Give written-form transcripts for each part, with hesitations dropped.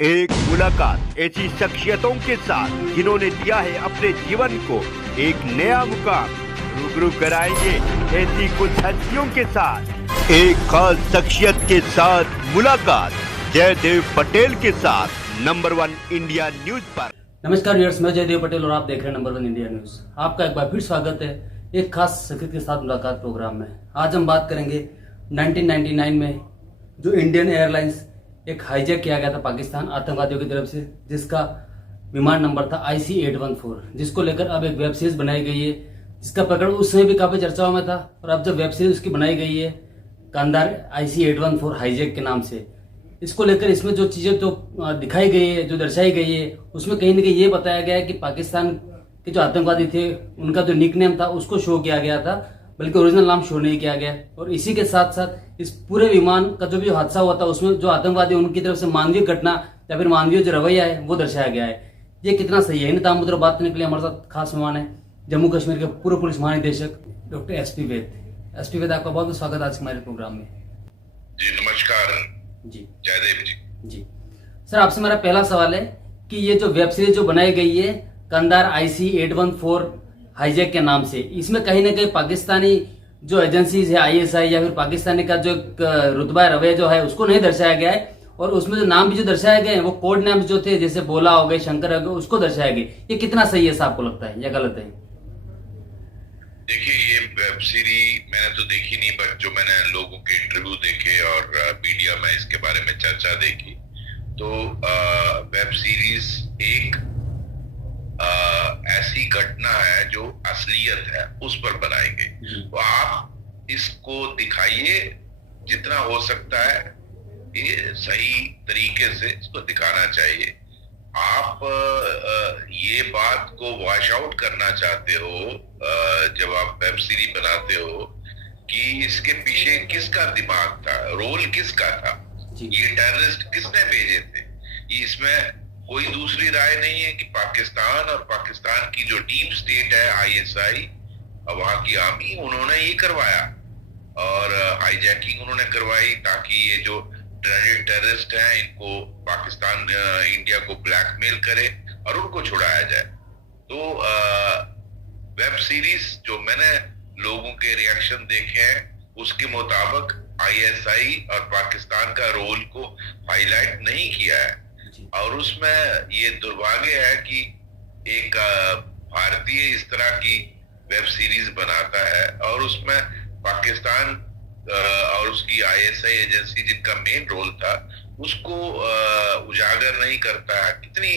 एक मुलाकात ऐसी शख्सियतों के साथ जिन्होंने दिया है अपने जीवन को एक नया मुकाम। रूबरू कराएंगे ऐसी कुछ हस्तियों के साथ एक खास शख्सियत के साथ मुलाकात जयदेव पटेल के साथ नंबर 1 इंडिया न्यूज पर। नमस्कार व्यूअर्स, मैं जयदेव पटेल और आप देख रहे हैं नंबर 1 इंडिया न्यूज। आपका एक बार फिर स्वागत है एक खास शख्सियत के साथ मुलाकात प्रोग्राम में। आज हम बात करेंगे 1999 में जो इंडियन एयरलाइंस एक हाईजैक किया गया था पाकिस्तान आतंकवादियों की तरफ से, जिसका विमान नंबर था IC-814, जिसको लेकर अब एक वेब सीरीज बनाई गई है, जिसका प्रकरण उस समय भी काफी चर्चाओं में था। और अब जब वेब सीरीज उसकी बनाई गई है कांधार IC-814 हाईजैक के नाम से, इसको लेकर इसमें जो चीजें तो दिखाई गई है, जो दर्शाई गई है, उसमें कहीं ना कहीं ये बताया गया है कि पाकिस्तान के जो आतंकवादी थे उनका जो निक नेम था उसको शो किया गया था, बल्कि ओरिजिनल नाम शो नहीं किया गया। और इसी के साथ साथ इस पूरे विमान का जो भी हादसा हुआ था उसमें जो आतंकवादी उनकी तरफ से मानवीय घटना या फिर मानवीय जो रवैया है वो दर्शाया गया है। ये कितना सही है, इन तमाम मुद्दों पर बात करने के लिए हमारे साथ खास मेहमान है जम्मू कश्मीर के पूर्व पुलिस महानिदेशक डॉक्टर SP वैद। SP वैद, आपका बहुत बहुत स्वागत है आज हमारे प्रोग्राम में। जी नमस्कार जी जयदेव जी। जी सर, आपसे मेरा पहला सवाल है कि ये जो वेब सीरीज जो बनाई गई है कांधार IC-814 हाईजैक के नाम से, इसमें कहीं ना कहीं पाकिस्तानी जो एजेंसीज है ISI या फिर पाकिस्तानी का जो एक रुतबा रवैया जो है उसको नहीं दर्शाया गया है। और उसमें जो नाम भी जो दर्शाए गए हैं वो कोड नाम जो थे, जैसे बोला हो गए, शंकर हो गए, उसको दर्शाया गया। ये कितना सही है आपको लगता है या गलत है? देखिए, ये वेब सीरीज मैंने तो देखी नहीं, बट जो मैंने लोगों के इंटरव्यू देखे और मीडिया में इसके बारे में चर्चा देखी, तो वेब सीरीज एक ऐसी घटना है जो असलियत है उस पर बनाई गई। तो आप इसको दिखाइए जितना हो सकता है, ये सही तरीके से इसको दिखाना चाहिए। आप ये बात को वॉश आउट करना चाहते हो जब आप वेब सीरीज बनाते हो कि इसके पीछे किसका दिमाग था, रोल किसका था, ये टेररिस्ट किसने भेजे थे। ये इसमें कोई दूसरी राय नहीं है कि पाकिस्तान और पाकिस्तान की जो डीप स्टेट है ISI और वहां की आर्मी, उन्होंने ये करवाया और हाईजैकिंग उन्होंने करवाई ताकि ये जो टेररिस्ट हैं इनको पाकिस्तान इंडिया को ब्लैकमेल करे और उनको छुड़ाया जाए। तो वेब सीरीज जो मैंने लोगों के रिएक्शन देखे हैं उसके मुताबिक ISI और पाकिस्तान का रोल को हाईलाइट नहीं किया है। और उसमें ये दुर्भाग्य है कि एक भारतीय इस तरह की वेब सीरीज बनाता है और उसमें पाकिस्तान और उसकी ISI एजेंसी जिनका मेन रोल था उसको उजागर नहीं करता है। कितनी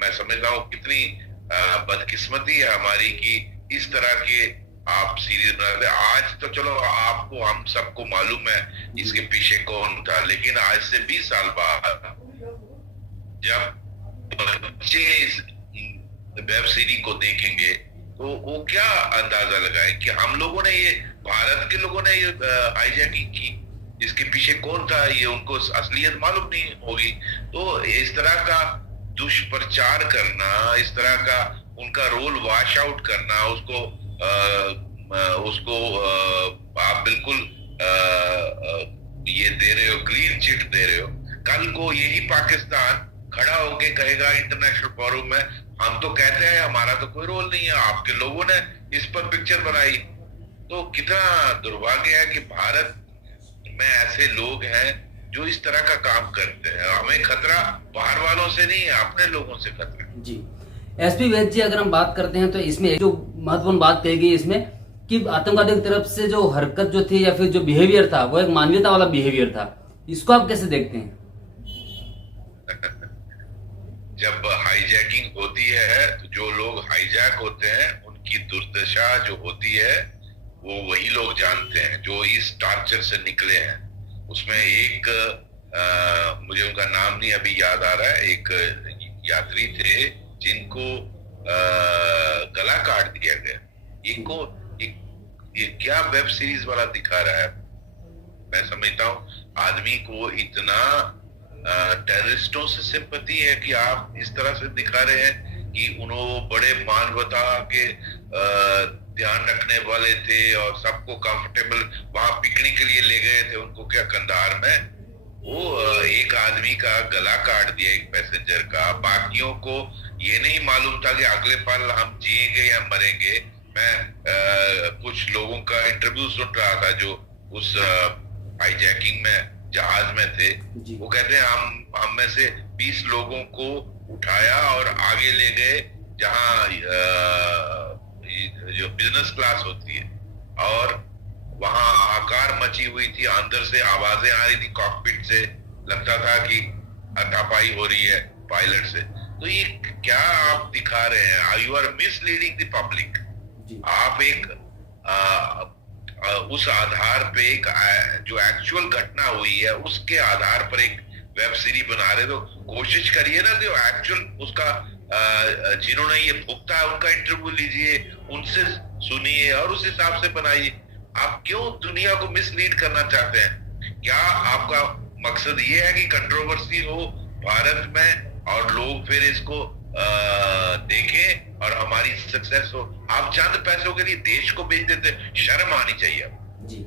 मैं समझता हूँ कितनी बदकिस्मती है हमारी कि इस तरह के आप सीरीज बनाते। आज तो चलो आपको, हम सबको मालूम है इसके पीछे कौन था, लेकिन आज से 20 साल बाद जब बच्चे इस वेब सीरीज को देखेंगे तो वो क्या अंदाजा लगाएं कि हम लोगों ने ये, भारत के लोगों ने ये हाईजैकिंग की, इसके पीछे कौन था ये उनको असलियत मालूम नहीं होगी। तो इस तरह का दुष्प्रचार करना, इस तरह का उनका रोल वॉश आउट करना, उसको आप बिल्कुल ये दे रहे हो, क्लीन चिट दे रहे हो। कल को यही पाकिस्तान खड़ा होके कहेगा इंटरनेशनल फोरम में, हम तो कहते हैं हमारा तो कोई रोल नहीं है, आपके लोगों ने इस पर पिक्चर बनाई। तो कितना दुर्भाग्य है कि भारत में ऐसे लोग हैं जो इस तरह का काम करते हैं। हमें खतरा बाहर वालों से नहीं है, अपने लोगों से खतरा। जी SP वैद जी, अगर हम बात करते हैं तो इसमें जो महत्वपूर्ण बात कही गई इसमें कि आतंकवादियों की तरफ से जो हरकत जो थी या फिर जो बिहेवियर था वो एक मानवीयता वाला बिहेवियर था। इसको आप कैसे देखते हैं? जब हाईजैकिंग होती है तो जो लोग हाईजैक होते हैं उनकी दुर्दशा जो होती है वो वही लोग जानते हैं जो इस टार्चर से निकले हैं। उसमें एक मुझे उनका नाम नहीं अभी याद आ रहा है, एक यात्री थे जिनको गला काट दिया गया। इनको ये क्या वेब सीरीज वाला दिखा रहा है। मैं समझता हूँ आदमी को इतना टेररिस्टों से सिंपैथी है कि आप इस तरह से दिखा रहे हैं कि उन्होंने बड़े मानवता के ध्यान रखने वाले थे और सबको कंफर्टेबल वहां पिकनिक के लिए ले गए थे। उनको क्या कंधार में वो एक आदमी का गला काट दिया, एक पैसेंजर का। बाकियों को ये नहीं मालूम था कि अगले पल हम जिएंगे या मरेंगे। मैं कुछ लोगों का इंटरव्यू सुन रहा था जो उस हाईजैकिंग में जहाज में थे। वो कहते हैं हम में से 20 लोगों को उठाया और आगे ले गए जहां जो बिजनेस क्लास होती है, और वहां आकार मची हुई थी, अंदर से आवाजें आ रही थी कॉकपिट से, लगता था कि हाथापाई हो रही है पायलट से। तो ये क्या आप दिखा रहे हैं? You are misleading the public. आप एक उस आधार पे एक जो एक्चुअल घटना हुई है उसके आधार पर एक वेब सीरीज बना रहे, तो कोशिश करिए ना जो एक्चुअल उसका जिन्होंने ये भुगता है उनका इंटरव्यू लीजिए, उनसे सुनिए और उस हिसाब से बनाइए। आप क्यों दुनिया को मिसलीड करना चाहते हैं? क्या आपका मकसद ये है कि कंट्रोवर्सी हो भारत में और लोग फिर इसको देखें और हमारी सक्सेस हो? आप चंद पैसों के लिए देश को बेच देते, शर्म आनी चाहिए आपको। जी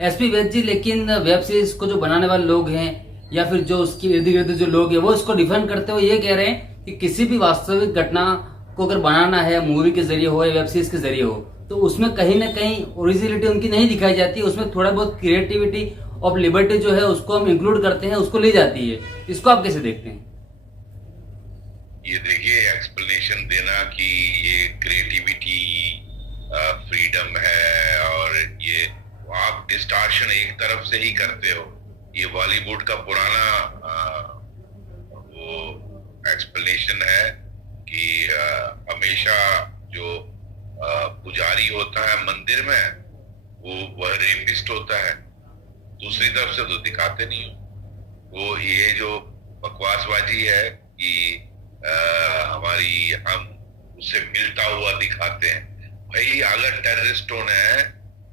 एसपी वैद्य जी, लेकिन वेब सीरीज को जो बनाने वाले लोग हैं या फिर जो उसके इर्द गिर्द जो लोग हैं वो इसको डिफेंड करते हुए ये कह रहे हैं कि किसी भी वास्तविक घटना को अगर बनाना है मूवी के जरिए हो या वेब सीरीज के जरिए हो तो उसमें कहीं ना कहीं ओरिजिनलिटी उनकी नहीं दिखाई जाती, उसमें थोड़ा बहुत क्रिएटिविटी और लिबर्टी जो है उसको हम इंक्लूड करते हैं, उसको ली जाती है। इसको आप कैसे देखते हैं? ये देखिए, एक्सप्लेनेशन देना कि ये क्रिएटिविटी फ्रीडम है और ये आप डिस्टॉर्शन एक तरफ से ही करते हो, ये बॉलीवुड का पुराना वो एक्सप्लेनेशन है कि हमेशा जो पुजारी होता है मंदिर में वह रेपिस्ट होता है, दूसरी तरफ से तो दिखाते नहीं हो। वो ये जो बकवासबाजी है कि हम उससे मिलता हुआ दिखाते हैं। भाई अगर टेररिस्ट होना है,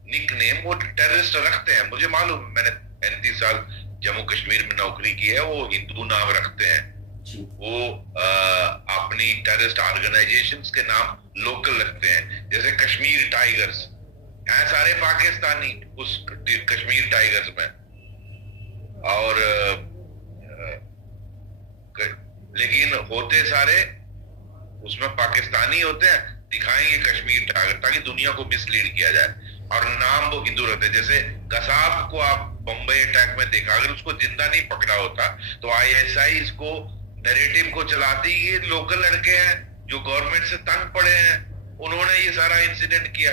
निक नेम वो टेररिस्ट रखते हैं, मुझे मालूम, मैंने 35 साल जम्मू कश्मीर में नौकरी की है, वो हिंदू नाम रखते हैं, वो अपनी टेररिस्ट ऑर्गेनाइजेशंस के नाम लोकल रखते हैं। जैसे कश्मीर टाइगर्स हैं, सारे पाकिस्तानी उस कश्मीर टाइगर्स में, और लेकिन होते सारे उसमें पाकिस्तानी होते हैं, दिखाएंगे कश्मीर टाइगर ताकि दुनिया को मिसलीड किया जाए, और नाम वो हिंदू रहते हैं। जैसे कसाब को आप बम्बई अटैक में देखा, अगर उसको जिंदा नहीं पकड़ा होता तो आईएसआई इसको नैरेटिव को चलाती, ये लोकल लड़के हैं जो गवर्नमेंट से तंग पड़े हैं, उन्होंने ये सारा इंसिडेंट किया।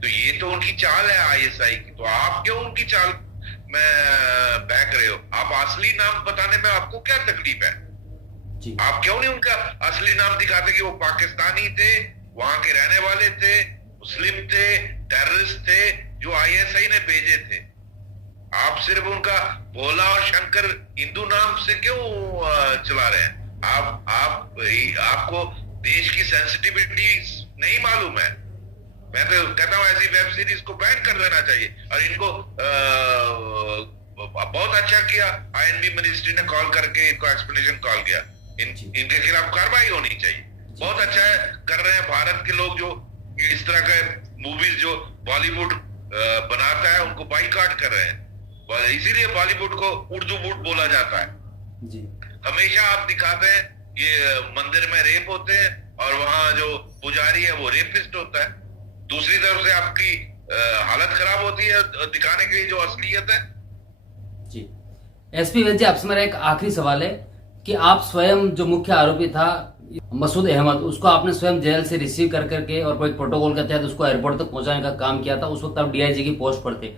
तो ये तो उनकी चाल है आईएसआई की, तो आप क्यों उनकी चाल में बहक रहे हो? आप असली नाम बताने में आपको क्या तकलीफ है? आप क्यों नहीं उनका असली नाम दिखाते कि वो पाकिस्तानी थे, वहां के रहने वाले थे, मुस्लिम थे, टेररिस्ट थे जो आईएसआई ने भेजे थे? आप सिर्फ उनका भोला और शंकर हिंदू नाम से क्यों चला रहे हैं? आपको देश की सेंसिटिविटी नहीं मालूम है? मैं तो कहता हूं ऐसी वेब सीरीज को बैन कर देना चाहिए। और इनको बहुत अच्छा किया, आईएनबी मिनिस्ट्री ने कॉल करके इनको एक्सप्लेनेशन कॉल किया, इनके खिलाफ कार्रवाई होनी चाहिए। बहुत अच्छा है कर रहे हैं भारत के लोग, जो इस तरह के मूवीज जो बॉलीवुड बनाता है उनको बाइकआउट कर रहे हैं। इसीलिए बॉलीवुड को उर्दू वुड बोला जाता है जी। हमेशा आप दिखाते हैं ये मंदिर में रेप होते हैं और वहां जो पुजारी है वो रेपिस्ट होता है, दूसरी तरफ से आपकी हालत खराब होती है दिखाने के लिए जो असलियत है। जी एसपी वैद्य, आपसे मेरा एक आखिरी सवाल है कि आप स्वयं जो मुख्य आरोपी था मसूद अहमद, उसको आपने स्वयं जेल से रिसीव कर करके और कोई प्रोटोकॉल के तहत उसको एयरपोर्ट तक पहुंचाने का काम किया था। उस वक्त आप डीआईजी की पोस्ट पर थे।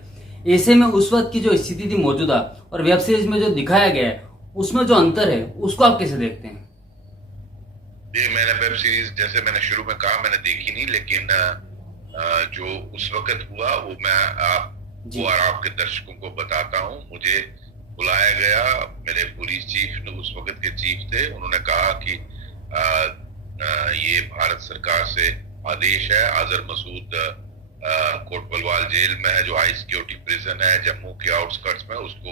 ऐसे में उस वक्त की जो स्थिति थी मौजूदा और वेब सीरीज में जो दिखाया गया है उसमें जो अंतर है उसको आप कैसे देखते हैं? जी, मैंने वेब सीरीज जैसे मैंने शुरू में कहा मैंने देखी नहीं, लेकिन जो उस वक्त हुआ वो मैं आपको और आपके दर्शकों को बताता हूँ। मुझे बुलाया गया, मेरे पुलिस चीफ उस वक्त के चीफ थे, उन्होंने कहा कि ये भारत सरकार से आदेश है, अजहर मसूद कोटबलवाल जेल में है जो हाई सिक्योरिटी प्रिजन है जम्मू के आउटस्कर्ट्स में, उसको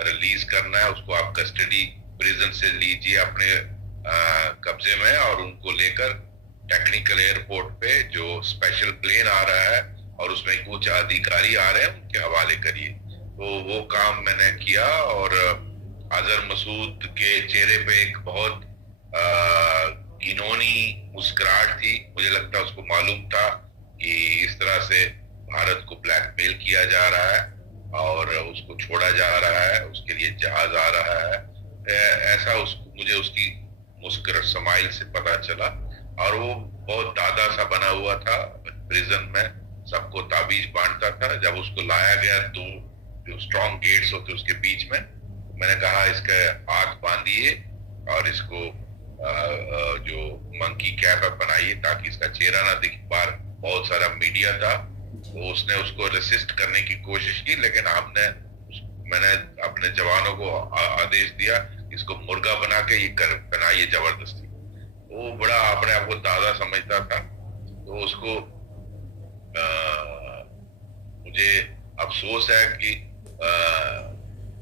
रिलीज करना है, उसको आप कस्टडी प्रिजन से लीजिए अपने कब्जे में और उनको लेकर टेक्निकल एयरपोर्ट पे जो स्पेशल प्लेन आ रहा है और उसमें कुछ अधिकारी आ रहे हैं उनके हवाले करिए। तो वो काम मैंने किया और अजहर मसूद के चेहरे पे एक बहुत घिनौनी मुस्कुराहट थी। मुझे लगता है उसको मालूम था कि इस तरह से भारत को ब्लैकमेल किया जा रहा है और उसको छोड़ा जा रहा है, उसके लिए जहाज आ रहा है। ऐसा मुझे उसकी मुस्कुराहट स्माइल से पता चला। और वो बहुत दादा सा बना हुआ था, प्रिजन में सबको ताबीज बांटता था। जब उसको लाया गया तो जो स्ट्रॉन्ग गेट्स होते उसके बीच में, मैंने कहा इसका हाथ बांधिए और इसको जो मंकी कैप बनाइए ताकि इसका चेहरा ना दिखे। बाहर बहुत सारा मीडिया था, तो उसने उसको रेसिस्ट करने की कोशिश की, लेकिन मैंने अपने जवानों को आदेश दिया इसको मुर्गा बना के ये बनाइए जबरदस्ती। वो बड़ा अपने आप को दादा समझता था, तो उसको मुझे अफसोस है कि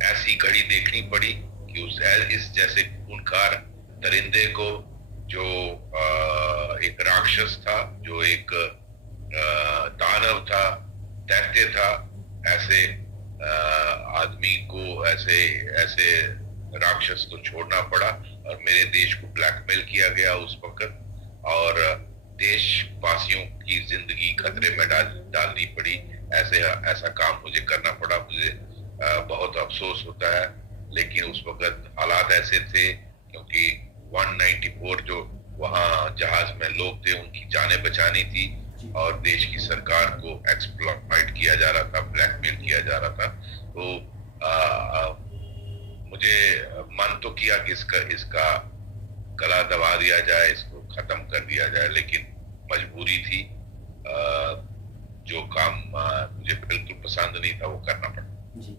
ऐसी घड़ी देखनी पड़ी कि इस जैसे खूनखार दरिंदे को, जो एक राक्षस था, जो एक दानव था, दैत्य था, ऐसे आदमी को, ऐसे राक्षस को छोड़ना पड़ा और मेरे देश को ब्लैकमेल किया गया उस वक्त और देशवासियों की जिंदगी खतरे में डालनी पड़ी। ऐसा काम मुझे करना पड़ा। मुझे बहुत अफसोस होता है, लेकिन उस वक्त हालात ऐसे थे क्योंकि 194 जो वहां जहाज में लोग थे उनकी जानें बचानी थी और देश की सरकार को एक्सप्लॉइट किया जा रहा था, ब्लैकमेल किया जा रहा था। तो मुझे मन तो किया कि इसका गला दबा दिया जाए, इसको खत्म कर दिया जाए, लेकिन मजबूरी थी। जो काम मुझे बिल्कुल पसंद नहीं था वो करना पड़ा। जी,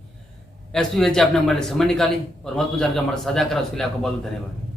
एसपी वैद्य, आपने हमारे समय निकाली और महत्वपूर्ण जानकारी हमारा साझा करा, उसके लिए आपका बहुत धन्यवाद।